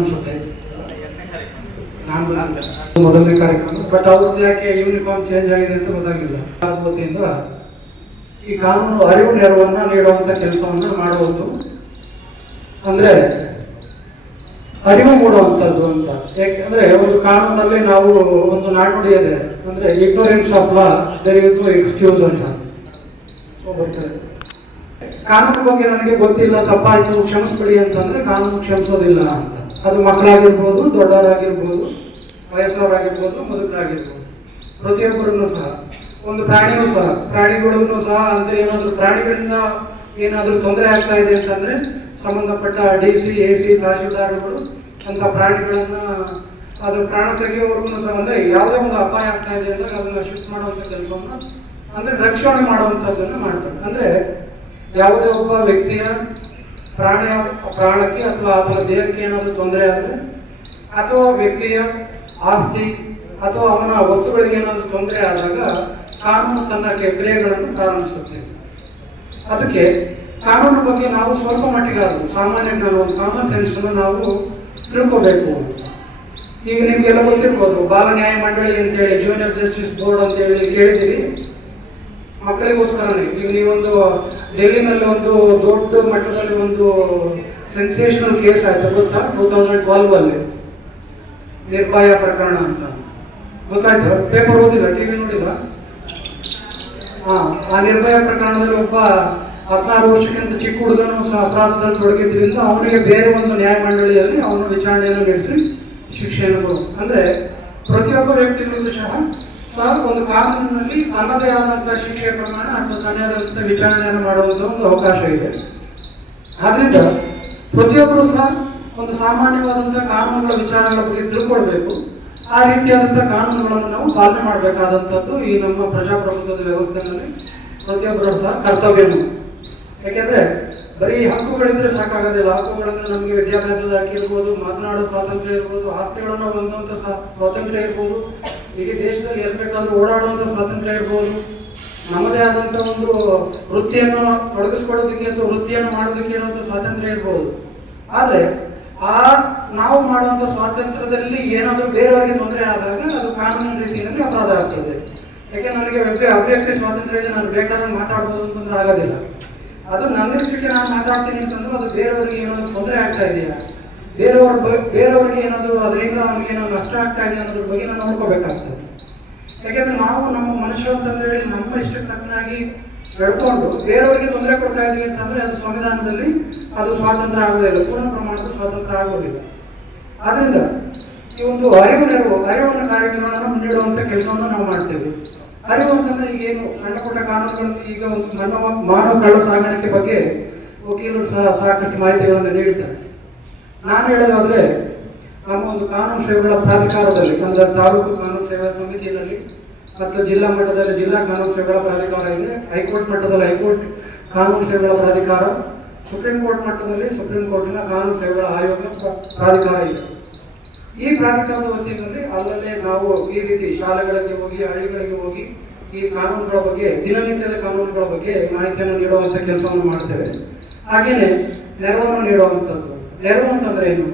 ಅನ್ಸುತ್ತೆ ಮೊದಲನೇ ಕಾರ್ಯಕ್ರಮ. ಬಟ್ ಅವ್ರದ್ದು ಯಾಕೆ ಯೂನಿಫಾರ್ಮ್ ಚೇಂಜ್ ಆಗಿದೆ ಅಂತ ಗೊತ್ತಾಗಿಲ್ಲ ವತಿಯಿಂದ ಈ ಕಾನೂನು ಅರಿವು ನೆರವನ್ನ ನೀಡುವಂತ ಕೆಲಸವನ್ನ ಮಾಡುವುದು ಅಂದ್ರೆ ಅರಿವು ಮೂಡುವಂಥದ್ದು ಅಂತ. ಯಾಕೆಂದ್ರೆ ಒಂದು ಕಾನೂನಲ್ಲಿ ನಾವು ಒಂದು ನಾಣ್ಣುಡಿ ಇದೆ ಅಂದ್ರೆ ignorance of law there excuse ಅಂತ. ಕಾನೂನು ಬಗ್ಗೆ ನನಗೆ ಗೊತ್ತಿಲ್ಲ, ತಪ್ಪಾಯ್ತು, ಕ್ಷಮಿಸ್ಬಿಡಿ ಅಂತಂದ್ರೆ ಕಾನೂನು ಕ್ಷಮಿಸೋದಿಲ್ಲ ಅಂತ. ಅದು ಮಕ್ಕಳಾಗಿರ್ಬೋದು, ದೊಡ್ಡವರಾಗಿರ್ಬೋದು, ವಯಸ್ಸವರಾಗಿರ್ಬೋದು, ಮುದುಕರಾಗಿರ್ಬೋದು. ಪ್ರತಿಯೊಬ್ಬರನ್ನು ಸಹ, ಒಂದು ಪ್ರಾಣಿಯೂ ಸಹ ಪ್ರಾಣಿಗಳನ್ನು ಸಹ ಅಂತ ಏನಾದರೂ ಪ್ರಾಣಿಗಳಿಂದ ಏನಾದರೂ ತೊಂದರೆ ಆಗ್ತಾ ಇದೆ ಅಂತಂದ್ರೆ ಸಂಬಂಧಪಟ್ಟ ಡಿ ಸಿ ಎ ಸಿ ತಹಶೀಲ್ದಾರ್ಗಳು ಅಂತ ಪ್ರಾಣಿಗಳನ್ನ, ಅದು ಪ್ರಾಣ ತೆಗೆಯುವವರೆಗೂ ಸಹ ಅಂದ್ರೆ ಯಾವುದೇ ಒಂದು ಅಪಾಯ ಆಗ್ತಾ ಇದೆ ಅಂದಾಗ ಅದನ್ನ ಶಿಫ್ಟ್ ಮಾಡುವಂತ ಕೆಲಸವನ್ನ ಅಂದ್ರೆ ರಕ್ಷಣೆ ಮಾಡುವಂಥದ್ದನ್ನು ಮಾಡ್ತಾರೆ. ಅಂದ್ರೆ ಯಾವುದೇ ಒಬ್ಬ ವ್ಯಕ್ತಿಯ ಪ್ರಾಣ ಪ್ರಾಣಕ್ಕೆ ಅಥವಾ ಅಥವಾ ದೇಹಕ್ಕೆ ಏನಾದರೂ ತೊಂದರೆ ಆದರೆ, ಅಥವಾ ವ್ಯಕ್ತಿಯ ಆಸ್ತಿ ಅಥವಾ ಅವನ ವಸ್ತುಗಳಿಗೆ ಏನಾದರೂ ತೊಂದರೆ ಆದಾಗ ಕಾನೂನು ತನ್ನ ಕ್ರಿಯೆಗಳನ್ನು ಪ್ರಾರಂಭಿಸುತ್ತೆ. ಅದಕ್ಕೆ ಕಾನೂನು ಬಗ್ಗೆ ನಾವು ಸ್ವಲ್ಪ ಮಟ್ಟಿಗೆ ಆದ್ರೂ ಸಾಮಾನ್ಯ ಜ್ಞಾನ ಕಾಮನ್ ಸೆನ್ಸ್ ಅನ್ನು ನಾವು ತಿಳ್ಕೋಬೇಕು ಈಗ ನಿಮ್ಗೆಲ್ಲ ಗೊತ್ತಿರ್ಬೋದು, ಬಾಲ ನ್ಯಾಯ ಮಂಡಳಿ ಅಂತೇಳಿ ಜೂನಿಯರ್ ಜಸ್ಟಿಸ್ ಬೋರ್ಡ್ ಅಂತೇಳಿ ಕೇಳಿದ್ದೀರಿ. ಮಕ್ಕಳಿಗೋಸ್ಕರನೇ ಇಲ್ಲಿ ಒಂದು ಡೆಲ್ಲಿನಲ್ಲಿ ಒಂದು ದೊಡ್ಡ ಮಟ್ಟದಲ್ಲಿ ಒಂದು ಸೆನ್ಸೇಷನಲ್ ಕೇಸ್ ಆಯ್ತು ಗೊತ್ತಾ? ಟೂ ತೌಸಂಡ್ ಟ್ವೆಲ್ವ್ ಅಲ್ಲಿ. ನಿರ್ಭಯ ಪ್ರಕರಣ ಅಂತ. ಗೊತ್ತಾಯ್ತು? ಪೇಪರ್ ಓದಿಲ್ಲ ಟಿವಿ ನೋಡಿಲ್ಲ? ಆ ನಿರ್ಭಯ ಪ್ರಕರಣದಲ್ಲಿ ಒಬ್ಬ ಹದಿನಾರು ವರ್ಷಕ್ಕಿಂತ ಚಿಕ್ಕ ಹುಡುಗನು ಸಹ ಅಪರಾಧದಲ್ಲಿ ತೊಡಗಿದ್ರಿಂದ ಅವನಿಗೆ ಬೇರೆ ಒಂದು ನ್ಯಾಯಮಂಡಳಿಯಲ್ಲಿ ಅವನು ವಿಚಾರಣೆಯನ್ನು ನಡೆಸಿ ಶಿಕ್ಷೆಯನ್ನು ಅಂದ್ರೆ ಪ್ರತಿಯೊಬ್ಬ ವ್ಯಕ್ತಿಗಳಿಗೂ ಸಹ ಸಹ ಒಂದು ಕಾನೂನಿನಲ್ಲಿ ತನ್ನದೇ ಆದಂತಹ ಶಿಕ್ಷೆ ಪ್ರಮಾಣ ಅಥವಾ ತನ್ನದೇ ವಿಚಾರಣೆಯನ್ನು ಮಾಡುವಂತಹ ಒಂದು ಅವಕಾಶ ಇದೆ. ಆದ್ರಿಂದ ಪ್ರತಿಯೊಬ್ಬರು ಸಹ ಒಂದು ಸಾಮಾನ್ಯವಾದಂತಹ ಕಾನೂನುಗಳ ವಿಚಾರಗಳ ಬಗ್ಗೆ ತಿಳ್ಕೊಳ್ಬೇಕು. ಆ ರೀತಿಯಾದಂತಹ ಕಾನೂನುಗಳನ್ನು ನಾವು ಪಾಲನೆ ಮಾಡಬೇಕಾದಂಥದ್ದು ಈ ನಮ್ಮ ಪ್ರಜಾಪ್ರಭುತ್ವದ ವ್ಯವಸ್ಥೆಯಲ್ಲಿ ಪ್ರತಿಯೊಬ್ಬರು ಸಹ ಕರ್ತವ್ಯನು. ಯಾಕೆಂದ್ರೆ ಬರೀ ಹಕ್ಕುಗಳಿದ್ರೆ ಸಾಕಾಗೋದಿಲ್ಲ ಹಕ್ಕುಗಳನ್ನು ನಮಗೆ ವಿದ್ಯಾಭ್ಯಾಸದ ಹಕ್ಕು ಇರ್ಬೋದು, ಮಾತನಾಡೋ ಸ್ವಾತಂತ್ರ್ಯ ಇರ್ಬೋದು, ಆಸ್ತಿಗಳನ್ನು ಹೊಂದುವಂತ ಸ್ವಾತಂತ್ರ್ಯ ಇರ್ಬೋದು ಇಡೀ ದೇಶದಲ್ಲಿ ಎಲ್ಲಿ ಬೇಕಾದ್ರೂ ಓಡಾಡುವಂತ ಸ್ವಾತಂತ್ರ್ಯ ಇರ್ಬೋದು, ನಮ್ಮದೇ ಆದಂತ ಒಂದು ವೃತ್ತಿಯನ್ನು ತೊಡಗಿಸ್ಕೊಳ್ಳೋದಕ್ಕೆ ಅಥವಾ ವೃತ್ತಿಯನ್ನು ಮಾಡೋದಕ್ಕೆ ಇರುವಂತ ಸ್ವಾತಂತ್ರ್ಯ ಇರ್ಬೋದು. ಆದ್ರೆ ಆ ನಾವು ಮಾಡುವಂತ ಸ್ವಾತಂತ್ರ್ಯದಲ್ಲಿ ಏನಾದರೂ ಬೇರೆಯವರಿಗೆ ತೊಂದರೆ ಆದಾಗ ಅದು ಕಾನೂನಿನ ರೀತಿಯಲ್ಲಿ ಅಪರಾಧ ಆಗ್ತದೆ. ಯಾಕೆ ನನಗೆ ಅಭಿವ್ಯಕ್ತಿ ಸ್ವಾತಂತ್ರ್ಯ ಇದೆ ನಾನು ಬೇಕಾದಂಗೆ ಮಾತಾಡ್ಬೋದು ಅಂತಂದ್ರೆ ಆಗೋದಿಲ್ಲ. ಅದು ನನ್ನಿಷ್ಟಕ್ಕೆ ನಾನು ಮಾತಾಡ್ತೀನಿ ಅಂತಂದ್ರೆ ಅದು ಬೇರೆಯವರಿಗೆ ಏನಾದ್ರು ತೊಂದರೆ ಆಗ್ತಾ ಇದೆಯಾ? ಬೇರೆಯವ್ರ ಬೇರೆಯವ್ರಿಗೆ ಏನಾದ್ರು ಅದರಿಂದ ಅವನಿಗೆ ಏನೋ ನಷ್ಟ ಆಗ್ತಾ ಇದೆ ಅನ್ನೋದ್ರ ಬಗ್ಗೆ ನಾವು ನೋಡ್ಕೋಬೇಕಾಗ್ತದೆ. ಯಾಕೆಂದ್ರೆ ನಾವು ನಮ್ಮ ಮನುಷ್ಯ ಅಂತಂದೇಳಿ ನಮ್ಮ ಇಷ್ಟಕ್ಕೆ ತಕ್ಕನಾಗಿ ನಡ್ಕೊಂಡು ಬೇರೆಯವರಿಗೆ ತೊಂದರೆ ಕೊಡ್ತಾ ಇದೀವಿ ಅಂತಂದ್ರೆ ಅದು ಸಂವಿಧಾನದಲ್ಲಿ ಅದು ಸ್ವಾತಂತ್ರ್ಯ ಆಗೋದಿಲ್ಲ ಪೂರ್ಣ ಪ್ರಮಾಣದ ಸ್ವಾತಂತ್ರ್ಯ ಆಗೋದಿಲ್ಲ. ಆದ್ರಿಂದ ಈ ಒಂದು ಅರಿವು ನೆರವು, ಅರಿವನ್ನು ಕಾರ್ಯಕ್ರಮಗಳನ್ನು ಮುನ್ನಡೆಯುವಂತ ಕೆಲಸವನ್ನು ನಾವು ಮಾಡ್ತೇವೆ. ಅರಿವು ಅಂತಂದ್ರೆ ಈಗ ಏನು ಸಣ್ಣ ಪುಟ್ಟ ಕಾನೂನುಗಳು ಈಗ ಒಂದು ಮಾನವ ಮಾನವ ಸಾಗಾಣಿಕೆ ಬಗ್ಗೆ ವಕೀಲರು ಸಹ ಸಾಕಷ್ಟು ಮಾಹಿತಿಗಳನ್ನು ನೀಡ್ತಾರೆ ನಾನು ಹೇಳೋದಾದ್ರೆ, ನಮ್ಮ ಒಂದು ಕಾನೂನು ಸೇವೆಗಳ ಪ್ರಾಧಿಕಾರದಲ್ಲಿ, ಅಂದರೆ ತಾಲೂಕು ಕಾನೂನು ಸೇವಾ ಸಮಿತಿಯಲ್ಲಿ ಮತ್ತು ಜಿಲ್ಲಾ ಮಟ್ಟದಲ್ಲಿ ಜಿಲ್ಲಾ ಕಾನೂನು ಸೇವೆಗಳ ಪ್ರಾಧಿಕಾರ ಇದೆ. ಹೈಕೋರ್ಟ್ ಮಟ್ಟದಲ್ಲಿ ಹೈಕೋರ್ಟ್ ಕಾನೂನು ಸೇವೆಗಳ ಪ್ರಾಧಿಕಾರ, ಸುಪ್ರೀಂ ಕೋರ್ಟ್ ಮಟ್ಟದಲ್ಲಿ ಸುಪ್ರೀಂ ಕೋರ್ಟಿನ ಕಾನೂನು ಸೇವೆಗಳ ಆಯೋಗ ಪ್ರಾಧಿಕಾರ ಇದೆ. ಈ ಪ್ರಾಧಿಕಾರದ ವತಿಯಲ್ಲಿ ಅಲ್ಲಲ್ಲೇ ನಾವು ಈ ರೀತಿ ಶಾಲೆಗಳಿಗೆ ಹೋಗಿ, ಹಳ್ಳಿಗಳಿಗೆ ಹೋಗಿ ಈ ಕಾನೂನುಗಳ ಬಗ್ಗೆ, ದಿನನಿತ್ಯದ ಕಾನೂನುಗಳ ಬಗ್ಗೆ ಮಾಹಿತಿಯನ್ನು ನೀಡುವಂಥ ಕೆಲಸವನ್ನು ಮಾಡ್ತೇವೆ. ಹಾಗೆಯೇ ನೆರವನ್ನು ನೀಡುವಂಥದ್ದು ನೆರವು ಅಂತಂದ್ರೆ ಏನು?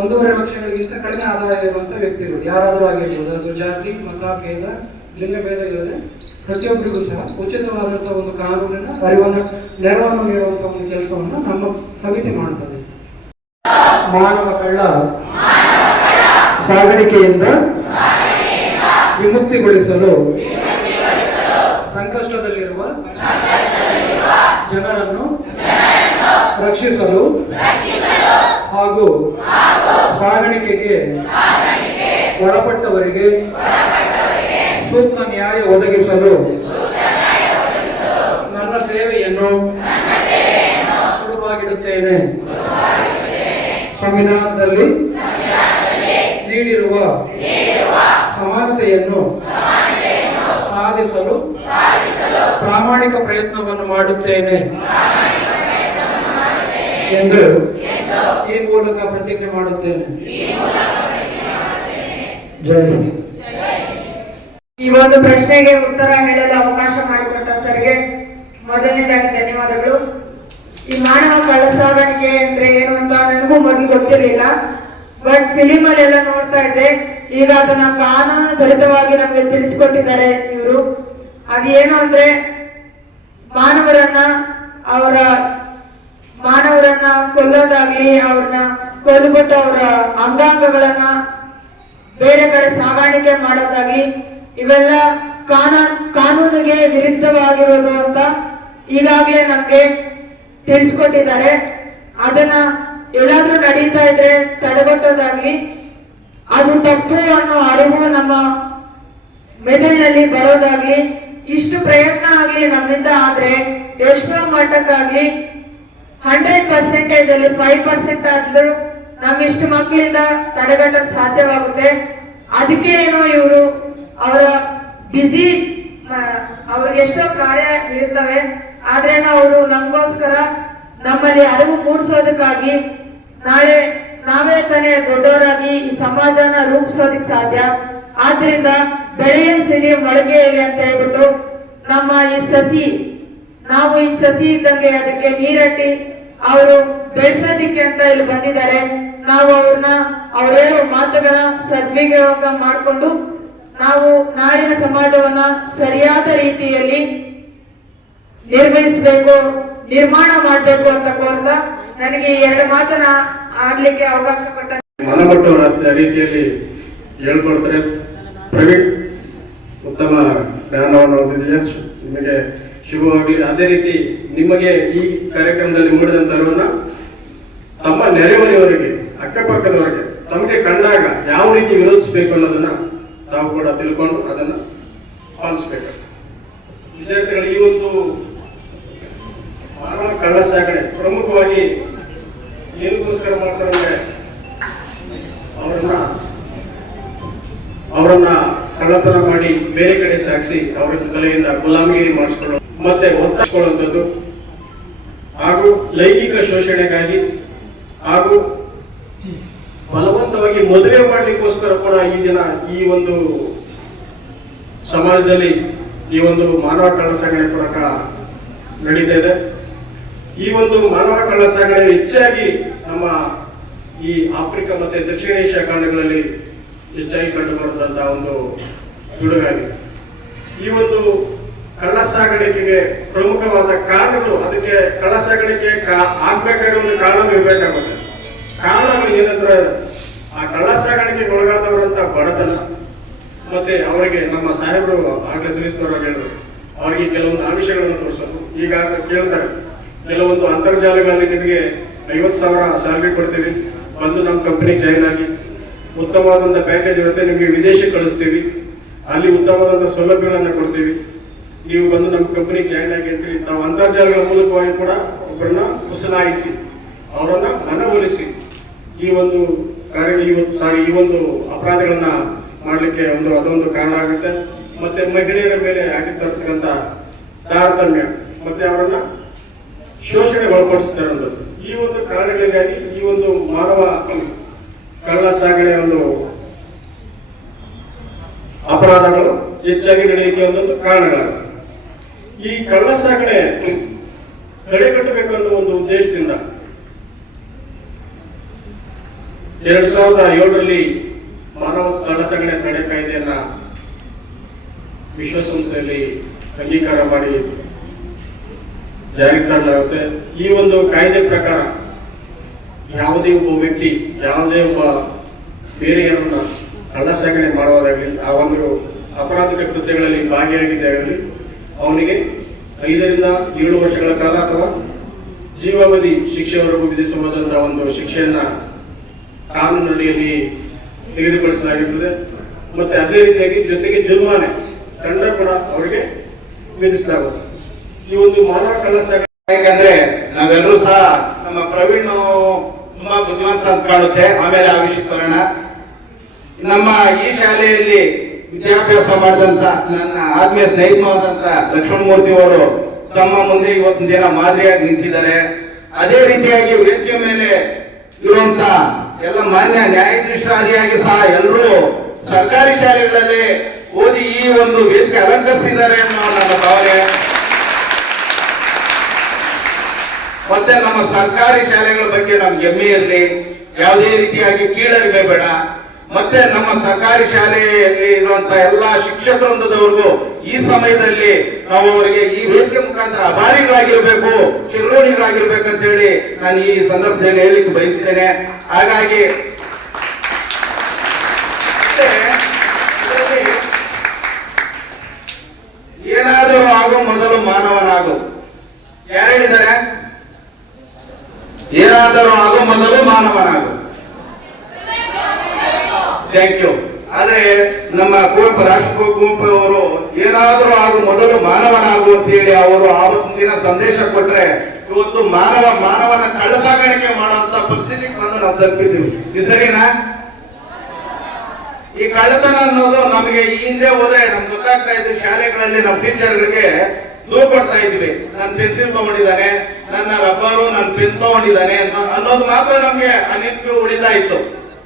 ಒಂದೂವರೆ ಲಕ್ಷಗಳಿಗಿಂತ ಕಡಿಮೆ ಆದಾಯ ಇರುವಂತ ವ್ಯಕ್ತಿಗಳು. ಯಾರಾದರೂ ಆಗಿರ್ಬೋದು, ಅದು ಜಾತಿ, ಮತ, ಭೇದ ಲಿಂಗಭೇದ ಇಲ್ಲದೆ ಪ್ರತಿಯೊಬ್ಬರಿಗೂ ಸಹ ಉಚಿತವಾದಂತಹ ಒಂದು ಕಾನೂನಿನ ಅರಿವನ್ನು, ನೆರವನ್ನು ನೀಡುವಂತಹ ಒಂದು ಕೆಲಸವನ್ನು ನಮ್ಮ ಸಮಿತಿ ಮಾಡುತ್ತದೆ. ಮಾನವ ಕಳ್ಳ ಸಾಗಾಣಿಕೆಯಿಂದ ವಿಮುಕ್ತಿಗೊಳಿಸಲು ಸಂಕಷ್ಟದಲ್ಲಿರುವ ಜನರನ್ನು ರಕ್ಷಿಸಲು ಹಾಗೂ ಸಾಗಾಣಿಕೆಗೆ ಒಳಪಟ್ಟವರಿಗೆ ಸೂಕ್ತ ನ್ಯಾಯ ಒದಗಿಸಲು ನನ್ನ ಸೇವೆಯನ್ನು ಶುರುವಾಗಿಡುತ್ತೇನೆ ಸಂವಿಧಾನದಲ್ಲಿ ನೀಡಿರುವ ಸಮಾನತೆಯನ್ನು ಸಾಧಿಸಲು ಪ್ರಾಮಾಣಿಕ ಪ್ರಯತ್ನವನ್ನು ಮಾಡುತ್ತೇನೆ. ಎಂದು ಈ ಮೂಲಕ ಪ್ರತಿಜ್ಞೆ ಮಾಡುತ್ತೇನೆ. ಜೈ ಈ ಒಂದು ಪ್ರಶ್ನೆಗೆ ಉತ್ತರ ಹೇಳಲು ಅವಕಾಶ ಮಾಡಿಕೊಟ್ಟ ಸರ್ಗೆ ಮೊದಲನೇದಾಗಿ ಧನ್ಯವಾದಗಳು. ಈ ಮಾನವ ಕಳ್ಳ ಸಾಗಾಣಿಕೆ ಅಂದ್ರೆ ಏನು ಅಂತ ನನಗೂ ಮೊದಲು ಗೊತ್ತಿರಲಿಲ್ಲ. ಬಟ್ ಫಿಲಿಮ್ ಅಲ್ಲೆಲ್ಲ ನೋಡ್ತಾ ಇದ್ದೆ. ಈಗ ಅದನ್ನ ಕಾನೂನುಬದ್ಧವಾಗಿ ನಮ್ಗೆ ತಿಳಿಸ್ಕೊಟ್ಟಿದ್ದಾರೆ ಇವರು. ಅದೇನು ಅಂದ್ರೆ ಮಾನವರನ್ನ ಅವರ ಮಾನವರನ್ನ ಕೊಲ್ಲೋದಾಗ್ಲಿ ಅವ್ರನ್ನ ಕೊಲ್ಬಿಟ್ಟು ಅವರ ಅಂಗಾಂಗಗಳನ್ನ ಬೇರೆ ಕಡೆ ಸಾಗಾಣಿಕೆ ಮಾಡೋದಾಗ್ಲಿ ಇವೆಲ್ಲ ಕಾನೂನ್ ಕಾನೂನಿಗೆ ವಿರುದ್ಧವಾಗಿರೋದು ಅಂತ ಈಗಾಗಲೇ ನಮ್ಗೆ ತಿಳಿಸ್ಕೊಟ್ಟಿದ್ದಾರೆ. ಅದನ್ನ ಎಲ್ಲಾದ್ರೂ ನಡೀತಾ ಇದ್ರೆ ತಡೆಗಟ್ಟೋದಾಗ್ಲಿ ಅದು ತಪ್ಪು ಅನ್ನೋ ಅರಿವು ನಮ್ಮ ಮೆದುಳಿನಲ್ಲಿ ಬರೋದಾಗ್ಲಿ ಇಷ್ಟು ಪ್ರಯತ್ನ ಆಗ್ಲಿ ನಮ್ಮಿಂದ ಆದ್ರೆ ಎಷ್ಟೋ ಮಟ್ಟಕ್ಕಾಗ್ಲಿ ಹಂಡ್ರೆಡ್ ಪರ್ಸೆಂಟೇಜ್ ಅಲ್ಲಿ ಫೈವ್ ಪರ್ಸೆಂಟ್ ಆದ್ರೂ ನಮ್ಮಿಷ್ಟು ಮಕ್ಕಳಿಂದ ತಡೆಗಟ್ಟಕ್ ಸಾಧ್ಯವಾಗುತ್ತೆ? ಅದಕ್ಕೆ ಏನೋ ಇವರು ಅವರ ಬ್ಯುಸಿ ಅವ್ರಿಗೆ ಎಷ್ಟೋ ಕಾರ್ಯ ಇರ್ತವೆ. ಆದ್ರೆ ಅವರು ನಮಗೋಸ್ಕರ ನಮ್ಮಲ್ಲಿ ಅರಿವು ಮೂಡಿಸೋದಕ್ಕಾಗಿ ನಾಳೆ ನಾವೇ ತಾನೇ ದೊಡ್ಡವರಾಗಿ ಈ ಸಮಾಜನ ರೂಪಿಸೋದಕ್ಕೆ ಸಾಧ್ಯ. ಆದ್ರಿಂದ ಬೆಳೆಯ ಸಿರಿ ಮೊಳಗೆಯಲ್ಲಿ ಅಂತ ಹೇಳ್ಬಿಟ್ಟು ನಮ್ಮ ಈ ಸಸಿ, ನಾವು ಈ ಸಸಿ ಇದ್ದಂಗೆ ಅದಕ್ಕೆ ನೀರಟ್ಟಿ ಅವರು ಬೆಳೆಸೋದಿಕ್ಕೆ ಅಂತ ಇಲ್ಲಿ ಬಂದಿದ್ದಾರೆ. ನಾವು ಅವ್ರನ್ನ ಅವರೇ ಮಾತುಗಳ ಸದ್ವಿನಿಯೋಗ ಮಾಡಿಕೊಂಡು ನಾವು ನಾಡಿನ ಸಮಾಜವನ್ನ ಸರಿಯಾದ ರೀತಿಯಲ್ಲಿ ನಿರ್ವಹಿಸಬೇಕು, ನಿರ್ಮಾಣ ಮಾಡಬೇಕು ಅಂತ ಕೋರ್ತಾ ನನಗೆ ಎರಡು ಮಾತನ್ನ ಆಡ್ಲಿಕ್ಕೆ ಅವಕಾಶ ಕೊಟ್ಟ ಮನಮಟ್ಟು ರೀತಿಯಲ್ಲಿ ಹೇಳ್ಕೊಡ್ತಾರೆ. ಪ್ರವೀಣ್, ಉತ್ತಮ ಜ್ಞಾನವನ್ನು ಹೊಂದಿದೆಯಾ ನಿಮಗೆ ಶುಭವಾಗಲಿ. ಅದೇ ರೀತಿ ನಿಮಗೆ ಈ ಕಾರ್ಯಕ್ರಮದಲ್ಲಿ ಮೂಡಿದಂತರವನ್ನ ತಮ್ಮ ನೆರೆಮನೆಯವರಿಗೆ, ಅಕ್ಕಪಕ್ಕದವರಿಗೆ, ತಮಗೆ ಕಂಡಾಗ ಯಾವ ರೀತಿ ವಿರೋಧಿಸಬೇಕು ಅನ್ನೋದನ್ನ ತಾವು ಕೂಡ ತಿಳ್ಕೊಂಡು ಅದನ್ನ ಪಾಲಿಸ್ಬೇಕು. ವಿದ್ಯಾರ್ಥಿಗಳು ಈ ಒಂದು ಮಾನವ ಕಳ್ಳ ಸಾಗಣೆ ಪ್ರಮುಖವಾಗಿ ಏನಕ್ಕೋಸ್ಕರ ಮಾಡ್ತಾರೆ ಅಂದ್ರೆ ಅವರನ್ನ ಅವರನ್ನ ಕಳ್ಳತನ ಮಾಡಿ ಬೇರೆ ಕಡೆ ಸಾಗಿಸಿ ಅವರ ಕಲೆಯಿಂದ ಗುಲಾಮಗಿರಿ ಮಾಡಿಸ್ಕೊಳ್ಳೋ ಮತ್ತೆ ಒತ್ತಾಯಿಸ್ಕೊಳ್ಳುವಂಥದ್ದು. ಹಾಗೂ ಲೈಂಗಿಕ ಶೋಷಣೆಗಾಗಿ ಹಾಗೂ ಬಲವಂತವಾಗಿ ಮದುವೆ ಮಾಡಲಿಕ್ಕೋಸ್ಕರ ಕೂಡ ಈ ದಿನ ಈ ಒಂದು ಸಮಾಜದಲ್ಲಿ ಈ ಒಂದು ಮಾನವ ಕಳ್ಳ ಸಾಗಣೆ ಪೂರಕ ನಡೀತಾ ಇದೆ. ಈ ಒಂದು ಮಾನವ ಕಳ್ಳ ಸಾಗಣೆ ಹೆಚ್ಚಾಗಿ ನಮ್ಮ ಈ ಆಫ್ರಿಕಾ ಮತ್ತೆ ದಕ್ಷಿಣ ಏಷ್ಯಾ ಖಂಡಗಳಲ್ಲಿ ಹೆಚ್ಚಾಗಿ ಕಂಡುಬರುವಂತಹ ಒಂದು ಗುಡುಗಾಗಿ ಈ ಒಂದು ಕಳ್ಳ ಸಾಗಾಣಿಕೆಗೆ ಪ್ರಮುಖವಾದ ಕಾರಣಗಳು ಅದಕ್ಕೆ ಕಳ್ಳ ಸಾಗಾಣಿಕೆ ಆಗ್ಬೇಕಾಗಿರೋ ಒಂದು ಕಾರಣ ಇರಬೇಕಾಗುತ್ತೆ. ಕಾರಣಗಳು ಏನಂದ್ರೆ ಆ ಕಳ್ಳ ಸಾಗಾಣಿಕೆಗೆ ಒಳಗಾದವರಂತ ಬಡತನ. ಮತ್ತೆ ಅವರಿಗೆ ನಮ್ಮ ಸಾಹೇಬರು ಆಗಲೇ ಸಲ್ಲಿಸಿದವರು ಹೇಳಿದ್ರು. ಅವರಿಗೆ ಕೆಲವೊಂದು ಆಮಿಷಗಳನ್ನು ತೋರಿಸೋದು. ಈಗ ಕೇಳ್ತಾರೆ. ಕೆಲವೊಂದು ಅಂತರ್ಜಾಲಗಳಲ್ಲಿ ನಿಮಗೆ ಐವತ್ತು ಸಾವಿರ ಸ್ಯಾಲ್ರಿ ಕೊಡ್ತೀವಿ. ಬಂದು ನಮ್ಮ ಕಂಪನಿಗೆ ಜಾಯಿನ್ ಆಗಿ. ಉತ್ತಮವಾದಂಥ ಪ್ಯಾಕೇಜ್ ಇರುತ್ತೆ. ನಿಮಗೆ ವಿದೇಶಕ್ಕೆ ಕಳಿಸ್ತೀವಿ. ಅಲ್ಲಿ ಉತ್ತಮವಾದಂಥ ಸೌಲಭ್ಯಗಳನ್ನು ಕೊಡ್ತೀವಿ. ನೀವು ಬಂದು ನಮ್ಮ ಕಂಪನಿ ಜಾಯಿನ್ ಆಗಿ ಅಂತ ಹೇಳಿ, ನಾವು ಅಂತರ್ಜಾಲದ ಮೂಲಕವಾಗಿ ಕೂಡ ಒಬ್ಬರನ್ನ ಕುಸಲಾಯಿಸಿ ಅವರನ್ನ ಮನವೊಲಿಸಿ ಈ ಒಂದು ಕಾರ್ಯ ಈ ಒಂದು ಸಾರಿ, ಈ ಒಂದು ಅಪರಾಧಗಳನ್ನ ಮಾಡಲಿಕ್ಕೆ ಒಂದು ಅದೊಂದು ಕಾರಣ ಆಗುತ್ತೆ. ಮತ್ತೆ ಮಹಿಳೆಯರ ಮೇಲೆ ಆಗಿರ್ತಕ್ಕಂಥ ತಾರತಮ್ಯ, ಮತ್ತೆ ಅವರನ್ನ ಶೋಷಣೆ ಒಳಪಡಿಸ್ತಾರೆ ಈ ಒಂದು ಕಾರಣಗಳಿಗಾಗಿ ಈ ಒಂದು ಮಾನವ ಕಳ್ಳ ಸಾಗಣೆ ಒಂದು ಅಪರಾಧಗಳು ಹೆಚ್ಚಾಗಿ ನಡೆಯಲಿಕ್ಕೆ ಒಂದೊಂದು ಕಾರಣಗಳಾಗಿವೆ. ಈ ಕಳ್ಳ ಸಾಗಣೆ ತಡೆಗಟ್ಟಬೇಕು ಅನ್ನೋ ಒಂದು ಉದ್ದೇಶದಿಂದ ಎರಡ್ ಸಾವಿರದ ಏಳರಲ್ಲಿ ಮಾನವ ಕಳ್ಳ ಸಾಗಣೆ ತಡೆ ಕಾಯ್ದೆಯನ್ನ ವಿಶ್ವಸಂಸ್ಥೆಯಲ್ಲಿ ಅಂಗೀಕಾರ ಮಾಡಿ ಜಾರಿಗೆ ತರಲಾಗುತ್ತೆ ಈ ಒಂದು ಕಾಯ್ದೆ ಪ್ರಕಾರ ಯಾವುದೇ ಒಬ್ಬ ವ್ಯಕ್ತಿ, ಯಾವುದೇ ಒಬ್ಬ ಬೇರೆಯವರನ್ನ ಕಳ್ಳ ಸಾಗಣೆ ಮಾಡುವುದಾಗಲಿ, ಆ ಒಂದು ಅಪರಾಧಿಕ ಕೃತ್ಯಗಳಲ್ಲಿ ಭಾಗಿಯಾಗಿದ್ದೇ ಆಗಲಿ ಅವನಿಗೆ ಐದರಿಂದ ಏಳು ವರ್ಷಗಳ ಕಾಲ ಅಥವಾ ಜೀವಾವಧಿ ಶಿಕ್ಷೆವರೆಗೂ ವಿಧಿಸಬಹುದಂತಹ ಒಂದು ಶಿಕ್ಷೆಯನ್ನ ಕಾನೂನಿನಲ್ಲಿ ನಿಗದಿಪಡಿಸಲಾಗಿರ್ತದೆ ಮತ್ತೆ ಅದೇ ರೀತಿಯಾಗಿ ಜೊತೆಗೆ ಜುರ್ಮಾನೆ ದಂಡ ಕೂಡ ಅವರಿಗೆ ವಿಧಿಸಲಾಗುತ್ತದೆ. ಈ ಒಂದು ಮಾನವ ಕಳ್ಳ ಯಾಕಂದ್ರೆ ನಾವೆಲ್ಲರೂ ಸಹ ನಮ್ಮ ಪ್ರವೀಣ್ ತುಂಬಾ ಬುದ್ಧಿವಂತ ಅಂತ ಕಾಣುತ್ತೆ. ಆಮೇಲೆ ಆವಿಷ್ಕರಣ ನಮ್ಮ ಈ ಶಾಲೆಯಲ್ಲಿ ವಿದ್ಯಾಭ್ಯಾಸ ಮಾಡಿದಂತ ನನ್ನ ಆತ್ಮೀಯ ಸ್ನೇಹಿತನಾದಂತ ಲಕ್ಷ್ಮಣ ಮೂರ್ತಿ ಅವರು ತಮ್ಮ ಮುಂದೆ ಇವತ್ತಿನ ದಿನ ಮಾದರಿಯಾಗಿ ನಿಂತಿದ್ದಾರೆ. ಅದೇ ರೀತಿಯಾಗಿ ವೇದಿಕೆ ಮೇಲೆ ಇರುವಂತ ಎಲ್ಲ ಮಾನ್ಯ ನ್ಯಾಯಾಧೀಶರಾದಿಯಾಗಿ ಸಹ ಎಲ್ಲರೂ ಸರ್ಕಾರಿ ಶಾಲೆಗಳಲ್ಲಿ ಓದಿ ಈ ಒಂದು ವೇದಿಕೆ ಅಲಂಕರಿಸಿದ್ದಾರೆ ಅನ್ನೋ ನನ್ನ ಭಾವನೆ. ಮತ್ತೆ ನಮ್ಮ ಸರ್ಕಾರಿ ಶಾಲೆಗಳ ಬಗ್ಗೆ ನಮ್ಗೆ ಹೆಮ್ಮೆ ಇರಲಿ. ಯಾವುದೇ ರೀತಿಯಾಗಿ ಕೀಳರಿಮೆ ಬೇಡ. ಮತ್ತೆ ನಮ್ಮ ಸರ್ಕಾರಿ ಶಾಲೆಯಲ್ಲಿ ಇರುವಂತ ಎಲ್ಲಾ ಶಿಕ್ಷಕವೃಂದದವರೆಗೂ ಈ ಸಮಯದಲ್ಲಿ ನಾವು ಅವರಿಗೆ ಈ ವೇದಿಕೆ ಮುಖಾಂತರ ಅಭಾರಿಗಳಾಗಿರ್ಬೇಕು ಚಿರೋಣಿಗಳಾಗಿರ್ಬೇಕಂತ ಹೇಳಿ ನಾನು ಈ ಸಂದರ್ಭದಲ್ಲಿ ಹೇಳಲಿಕ್ಕೆ ಬಯಸ್ತೇನೆ ಹಾಗಾಗಿ ಏನಾದರೂ ಆಗೋ ಮೊದಲು ಮಾನವನಾಗು. ಯಾರು ಹೇಳಿದ್ದಾರೆ? ಏನಾದರೂ ಆಗೋ ಮೊದಲು ಮಾನವನಾಗು. ಥ್ಯಾಂಕ್ ಯು ಆದ್ರೆ ನಮ್ಮ ಕುವೆಂಪು ರಾಷ್ಟ್ರ ಕುವೆಂಪು ಅವರು ಏನಾದರೂ ಆಗು ಮೊದಲು ಮಾನವನಾಗು ಅಂತ ಹೇಳಿ ಅವರು ಆವತ್ತಿನ ಸಂದೇಶ ಕೊಟ್ರೆ ಇವತ್ತು ಮಾನವ, ಮಾನವನ ಕಳ್ಳಸಾಗಾಣಿಕೆ ಮಾಡುವಂತ ಪರಿಸ್ಥಿತಿಗೆ ಬಂದು ನಾವು ತಲುಪಿದ್ದೀವಿ. ಸರಿನಾ? ಈ ಕಳ್ಳತನ ಅನ್ನೋದು ನಮಗೆ ಈ ಹಿಂದೆ ಹೋದ್ರೆ ನಮ್ಗೆ ಗೊತ್ತಾಗ್ತಾ ಇದ್ದು ಶಾಲೆಗಳಲ್ಲಿ ನಮ್ಮ ಟೀಚರ್ಗಳಿಗೆ ದೂರು ಕೊಡ್ತಾ ಇದ್ವಿ ನನ್ನ ಪೆನ್ಸಿಲ್ ತಗೊಂಡಿದ್ದಾನೆ ನನ್ನ ರಬ್ಬರು, ನನ್ನ ಪೆನ್ ತಗೊಂಡಿದ್ದಾನೆ ಅನ್ನೋದು ಮಾತ್ರ ನಮ್ಗೆ ಅನಿಪು ಉಳಿತಾ ಇತ್ತು.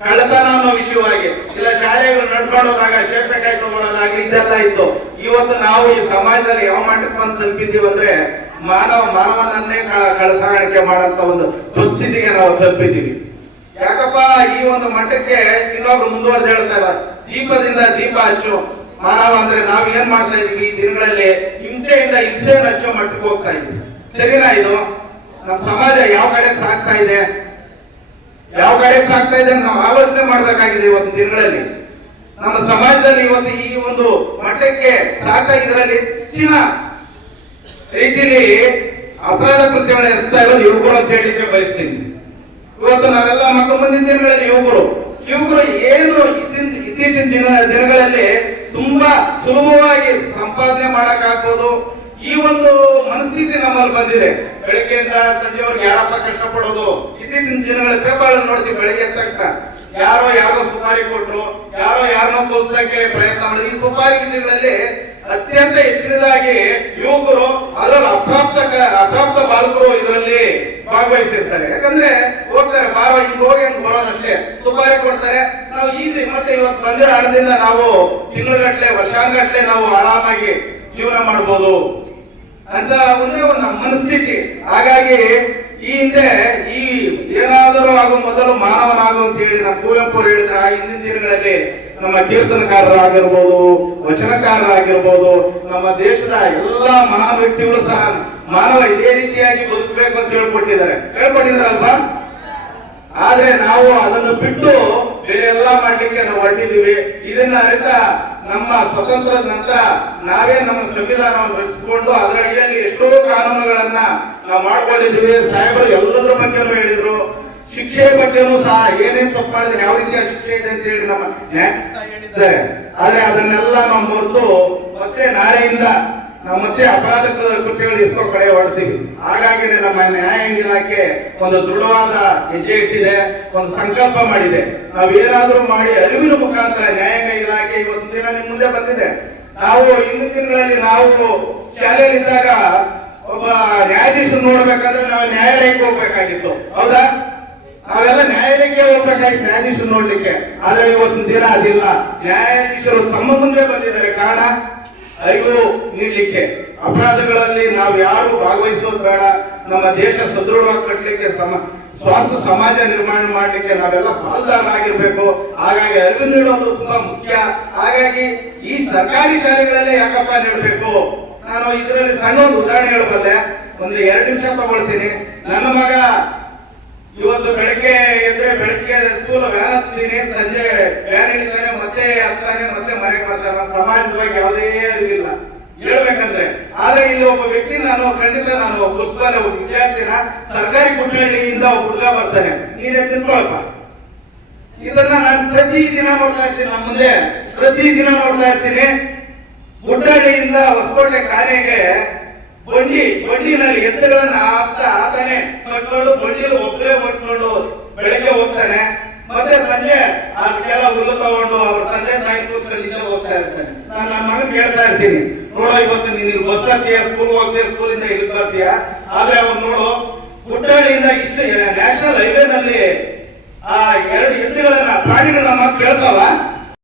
ಕಳ್ಳತನ ಅನ್ನೋ ವಿಷಯವಾಗಿ. ಇಲ್ಲ, ಶಾಲೆಗಳು ನಡ್ಕೊಳ್ಳೋದಾಗ ಚೇಪೆ ಚೇಪೆಕಾಯಿ ತಗೊಳ್ಳೋದಾಗ್ಲಿ ಇದೆಲ್ಲ ಇತ್ತು. ಇವತ್ತು ನಾವು ಈ ಸಮಾಜದಲ್ಲಿ ಯಾವ ಮಟ್ಟಕ್ಕೆ ಬಂದು ತಲುಪಿದ್ದೀವಿ ಅಂದ್ರೆ ಮಾನವ ಮಾನವನನ್ನೇ ಕಳ ಸಾಗಾಣಿಕೆ ಮಾಡಂತ ಒಂದು ದುಸ್ಥಿತಿಗೆ ನಾವು ತಲುಪಿದ್ದೀವಿ. ಯಾಕಪ್ಪ, ಈ ಒಂದು ಮಟ್ಟಕ್ಕೆ ಇನ್ನೊಬ್ರು ಮುಂದುವರೆದು ಹೇಳ್ತಾರ ದೀಪದಿಂದ ದೀಪ ಹಚ್ಚು. ಮಾನವ ಅಂದ್ರೆ ನಾವ್ ಏನ್ ಮಾಡ್ತಾ ಇದೀವಿ ಈ ದಿನಗಳಲ್ಲಿ? ಹಿಂಸೆಯಿಂದ ಹಿಂಸೆಯನ್ನು ಹಚ್ಚೋ ಮಟ್ಟಕ್ಕೆ ಹೋಗ್ತಾ ಇದೀವಿ ಸರಿನಾ ಇದು? ನಮ್ಮ ಸಮಾಜ ಯಾವ ಕಡೆ ಸಾಗ್ತಾ ಇದೆ? ಯಾವ ಕಡೆ ಸಾಗ್ತಾ ಇದೆ ನಾವು ಆಲೋಚನೆ ಮಾಡಬೇಕಾಗಿದೆ ಇವತ್ತು ದಿನಗಳಲ್ಲಿ. ನಮ್ಮ ಸಮಾಜದಲ್ಲಿ ಇವತ್ತು ಈ ಒಂದು ಮಟ್ಟಕ್ಕೆ ಸಾಗ್ತಾ ಇದರಲ್ಲಿ ಹೆಚ್ಚಿನ ರೀತಿಯಲ್ಲಿ ಅಪರಾಧ ಕೃತ್ಯಗಳು ಎಸ್ತಾ ಇರೋದು ಯುವಕರು ಅಂತ ಹೇಳಿಕ್ಕೆ ಬಯಸ್ತೀನಿ. ಇವತ್ತು ನಾವೆಲ್ಲ ಮಕ್ಕಳು ಮುಂದಿನ ದಿನಗಳಲ್ಲಿ ಯುವಕರು. ಯುವಕರು ಏನು ಇತ್ತೀಚಿನ ದಿನ, ದಿನಗಳಲ್ಲಿ ತುಂಬಾ ಸುಲಭವಾಗಿ ಸಂಪಾದನೆ ಮಾಡಕ್ಕಾಗ್ಬೋದು. ಈ ಒಂದು ಮನಸ್ಥಿತಿ ನಮ್ಮಲ್ಲಿ ಬಂದಿದೆ. ಬೆಳಗ್ಗೆಯಿಂದ ಸಂಜೆವರೆಗೆ ಯಾರಪ್ಪ ಕಷ್ಟಪಡೋದು? ಇತ್ತೀಚಿನ ದಿನಗಳ ಪೇಪರ್ ನೋಡ್ತೀವಿ ಬೆಳಿಗ್ಗೆ ತಕ್ಷಣ ಯಾರೋ ಯಾರೋ ಸುಪಾರಿ ಕೊಟ್ರು, ಯಾರೋ ಯಾರನ್ನೋ ತೋರಿಸಕ್ಕೆ ಪ್ರಯತ್ನ ಮಾಡಿದ್ರು. ಈ ಸುಪಾರಿ ಗಿಡಗಳಲ್ಲಿ ಅತ್ಯಂತ ಹೆಚ್ಚಿನದಾಗಿ ಯುವಕರು, ಅದರಲ್ಲಿ ಅಪ್ರಾಪ್ತ ಅಪ್ರಾಪ್ತ ಬಾಲಕರು ಇದರಲ್ಲಿ ಭಾಗವಹಿಸಿರ್ತಾರೆ. ಯಾಕಂದ್ರೆ ಹೋಗ್ತಾರೆ ಬಾರ ಹಿಂಗ್ ಹೋಗಿ ಬರೋದಷ್ಟೇ ಸುಪಾರಿ ಕೊಡ್ತಾರೆ. ನಾವು ಈಸಿ, ಮತ್ತೆ ಇವತ್ತು ಬಂದಿರೋ ಹಣದಿಂದ ನಾವು ತಿಂಗಳಗಟ್ಲೆ, ವರ್ಷಾಂಗಟ್ಲೆ ನಾವು ಆರಾಮಾಗಿ ಜೀವನ ಮಾಡ್ಬೋದು. ಅಂತ ಒಂದೇ ಒಂದು ಮನಸ್ಥಿತಿ. ಹಾಗಾಗಿ ಈ ಹಿಂದೆ ಈ ಏನಾದರೂ ಆಗುವ ಮೊದಲು ಮಾನವನಾಗು ಅಂತ ಹೇಳಿ ನಮ್ಮ ಕುವೆಂಪು ಅವರು ಹೇಳಿದ್ರೆ, ಆ ಹಿಂದಿನ ದಿನಗಳಲ್ಲಿ ನಮ್ಮ ಕೀರ್ತನಕಾರರಾಗಿರ್ಬೋದು, ವಚನಕಾರರಾಗಿರ್ಬೋದು, ನಮ್ಮ ದೇಶದ ಎಲ್ಲಾ ಮಹಾನ್ ವ್ಯಕ್ತಿಗಳು ಸಹ ಮಾನವ ಇದೇ ರೀತಿಯಾಗಿ ಬದುಕಬೇಕು ಅಂತ ಹೇಳ್ಕೊಟ್ಟಿದ್ದಾರೆ. ಹೇಳ್ಕೊಟ್ಟಿದ್ದಾರಲ್ವಾ? ಆದ್ರೆ ನಾವು ಅದನ್ನು ಬಿಟ್ಟು ಬೇರೆ ಎಲ್ಲ ಮಾಡ್ಲಿಕ್ಕೆ ನಾವು ಹೊರಟಿದ್ದೀವಿ. ಇದನ್ನ ಅರಿತ ನಮ್ಮ ಸ್ವತಂತ್ರದ ನಂತರ ನಾವೇ ನಮ್ಮ ಸಂವಿಧಾನವನ್ನು ರಚಿಸಿಕೊಂಡು ಅದರ ಅಡಿಯಲ್ಲಿ ಎಷ್ಟೋ ಕಾನೂನುಗಳನ್ನ ನಾವು ಮಾಡ್ಕೊಂಡಿದ್ದೀವಿ. ಸಾಹೇಬರು ಎಲ್ಲದರ ಬಗ್ಗೆನೂ ಹೇಳಿದ್ರು. ಶಿಕ್ಷೆ ಬಗ್ಗೆನೂ ಸಹ ಏನೇನ್ ತಪ್ಪು ಮಾಡಿದ್ರೆ, ಯಾವ ರೀತಿಯ ಶಿಕ್ಷೆ ಇದೆ ಅಂತ ಹೇಳಿ ನಮ್ಮ ಹೇಳಿದ್ದಾರೆ. ಆದ್ರೆ ಅದನ್ನೆಲ್ಲ ನಾವು ಮರೆತು ಮತ್ತೆ ನಾಳೆಯಿಂದ ನಾವು ಮತ್ತೆ ಅಪರಾಧ ಕೃತ್ಯಗಳು ಇಸ್ಕೋ ಕಡೆ ಹೊಡ್ತೀವಿ ಹಾಗಾಗಿ ನಮ್ಮ ನ್ಯಾಯಾಂಗ ಇಲಾಖೆ ಒಂದು ದೃಢವಾದ ಹೆಜ್ಜೆ ಇಟ್ಟಿದೆ, ಒಂದು ಸಂಕಲ್ಪ ಮಾಡಿದೆ. ನಾವು ಏನಾದ್ರೂ ಮಾಡಿ ಅರಿವಿನ ಮುಖಾಂತರ ನ್ಯಾಯಾಂಗ ಇಲಾಖೆ ಇವತ್ತು ದಿನ ನಿಮ್ಮ ಮುಂದೆ ಬಂದಿದೆ. ನಾವು ಇನ್ನು ದಿನಗಳಲ್ಲಿ ನಾವು ಶಾಲೆಯಲ್ಲಿದ್ದಾಗ ಒಬ್ಬ ನ್ಯಾಯಾಧೀಶರು ನೋಡ್ಬೇಕಂದ್ರೆ ನಾವು ನ್ಯಾಯಾಲಯಕ್ಕೆ ಹೋಗ್ಬೇಕಾಗಿತ್ತು. ಹೌದಾ? ನಾವೆಲ್ಲ ನ್ಯಾಯಾಲಯಕ್ಕೆ ಹೋಗ್ಬೇಕಾಗಿತ್ತು ನ್ಯಾಯಾಧೀಶರು ನೋಡ್ಲಿಕ್ಕೆ. ಆದ್ರೆ ಇವತ್ತಿನ ದಿನ ಅದಿಲ್ಲ. ನ್ಯಾಯಾಧೀಶರು ತಮ್ಮ ಮುಂದೆ ಬಂದಿದ್ದಾರೆ. ಕಾರಣ? ಅರಿವು ನೀಡಲಿಕ್ಕೆ, ಅಪರಾಧಗಳಲ್ಲಿ ನಾವು ಯಾರು ಭಾಗವಹಿಸೋದು ಬೇಡ, ನಮ್ಮ ದೇಶ ಸದೃಢವಾಗಿ ಕಟ್ಟಲಿಕ್ಕೆ ಸಮ ಸ್ವಾಸ್ಥ್ಯ ಸಮಾಜ ನಿರ್ಮಾಣ ಮಾಡಲಿಕ್ಕೆ ನಾವೆಲ್ಲ ಪಾಲ್ದಾರರಾಗಿರ್ಬೇಕು ಹಾಗಾಗಿ ಅರಿವು ನೀಡೋದು ತುಂಬಾ ಮುಖ್ಯ. ಹಾಗಾಗಿ ಈ ಸರ್ಕಾರಿ ಶಾಲೆಗಳಲ್ಲೇ ಯಾಕಪ್ಪ ನೀಡಬೇಕು? ನಾನು ಇದರಲ್ಲಿ ಸಣ್ಣ ಒಂದು ಉದಾಹರಣೆ ಹೇಳಬಲ್ಲೆ. ಒಂದು ಎರಡು ನಿಮಿಷ ತಗೊಳ್ತೀನಿ. ನನ್ನ ಮಗ ಇವತ್ತು ಬೆಳಗ್ಗೆ ಎಂದ್ರೆ ಬೆಳಗ್ಗೆ ಸ್ಕೂಲ್ ವ್ಯಾನ್ ಸಂಜೆ ವ್ಯಾನ್ ಹಿಡಿತಾನೆ, ಮತ್ತೆ ಹತ್ತಾನೆ, ಮತ್ತೆ ಮನೆಗೆ ಬರ್ತಾನೆ. ಸಮಾಜದ ಬಗ್ಗೆ ಯಾವುದೇ ಇರಲಿಲ್ಲ ಹೇಳ್ಬೇಕಂದ್ರೆ, ಆದ್ರೆ ಇಲ್ಲಿ ಒಬ್ಬ ವ್ಯಕ್ತಿ ನಾನು, ಖಂಡಿತ ನಾನು ಪುಸ್ತಕ ಒಬ್ಬ ವಿದ್ಯಾರ್ಥಿನ ಸರ್ಕಾರಿ ಗುಡ್ಡಹಳ್ಳಿಯಿಂದ ಒಬ್ಬ ಹುಡುಗ ಬರ್ತಾನೆ. ನೀನೇ ತಿನ್ಕೊಳಪ್ಪ ಇದನ್ನ ನಾನು ಪ್ರತಿ ದಿನ ನೋಡ್ತಾ ಇರ್ತೀನಿ. ನಮ್ಮ ಮುಂದೆ ಪ್ರತಿ ದಿನ ನೋಡ್ತಾ ಇರ್ತೀನಿ. ಗುಡ್ಡಹಳ್ಳಿಯಿಂದ ಹೊಸಕೋಟೆ ಕಾರ್ಯಗೆ ಬಂಡಿ, ಬಂಡಿನಲ್ಲಿ ಎತ್ತುಗಳನ್ನ ಹಾಕ್ತಾ ಆತನೇ ಕಟ್ಕೊಂಡು ಬಂಡಿಯಲ್ಲಿ ಒಬ್ಬರೇ ಓಡಿಸ್ಕೊಂಡು ಬೆಳಗ್ಗೆ ಹೋಗ್ತಾನೆ. ಮತ್ತೆ ಸಂಜೆ ಅದಕ್ಕೆಲ್ಲ ಹುಲ್ಲು ತಗೊಂಡು ಅವ್ರ ತಂದೆ ತಾಯಿ ಕೂಸ್ಕೊಂಡು ಹೋಗ್ತಾ ಇರ್ತಾನೆ. ನಾನು ನನ್ನ ಮಗನ್ ಕೇಳ್ತಾ ಇರ್ತೀನಿ. ನೋಡೋ, ಇವತ್ತು ನೀನು ಬಸ್ ಹತ್ತೀಯ? ಸ್ಕೂಲ್ ಹೋಗ್ತೀಯ? ಸ್ಕೂಲಿಂದ ಇಲ್ಲಿ ಬರ್ತೀಯ? ಆದ್ರೆ ಅವ್ನು ನೋಡು ಗುಡ್ಡಹಳ್ಳಿಯಿಂದ ಇಷ್ಟು ನ್ಯಾಷನಲ್ ಹೈವೇನಲ್ಲಿ ಆ ಎರಡು ಎತ್ತುಗಳನ್ನ ಪ್ರಾಣಿಗಳನ್ನ ಕೇಳ್ತಾವ?